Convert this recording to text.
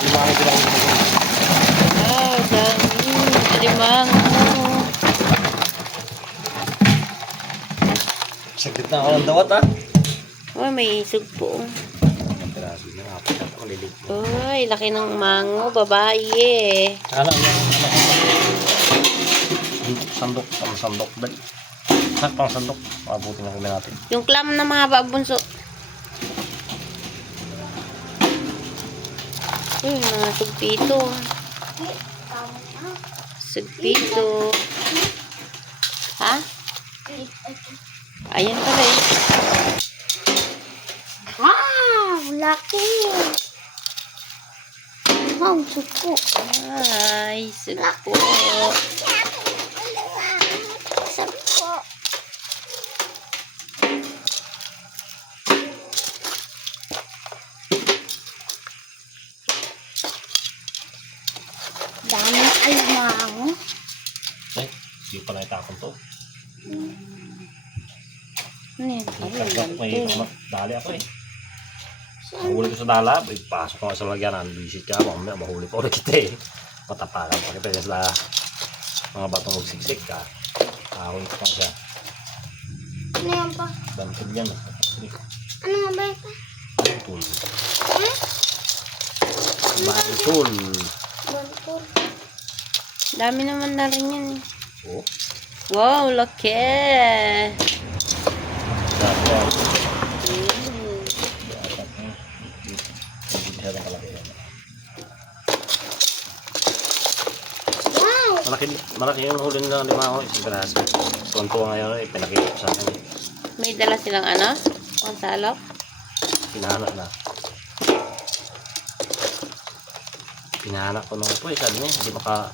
Limango sila kung gusto. Wow, dami. Limango. Sakit na ako ng dawat ha. Oh, may isog po. Ang piraso na apat na palilig. Uy, laki ng mango, babae eh. Alam mo, sandok, pang sandok dali. Pang sandok, mabuti na kami natin. Yung clam na mahaba bunso. Uy, mga sugpito. Sugpito. Ha? Ayan pala eh. Wow, laki. Wow, suko. Ay, sugpo. Suko. Daming alimango. Ay, hindi pala itapon to. Ano yan? May dali ako eh. Mahuli ko sa dalab, pasok ko sa lagyanan, visit ka, mamaya mahuli pa ulit kita eh. Matapakan pa kita sa mga batong magsiksik ka. Ahon ko pa siya. Ano yan pa? Bantog yan. Ano nga ba ito? Bantul. Bantul. Bantul. Dami naman na rin yan eh. Oh. Wow, laki. Dapat. Mm. Wow. Malaki yung huli nila ng limango. Siguradas. Tonto ngayon eh, pinakita ko sa akin. May dala silang ano? Konsalok? Pinahanap na. Pinahanap ko nung po eh, sabi niya, hindi baka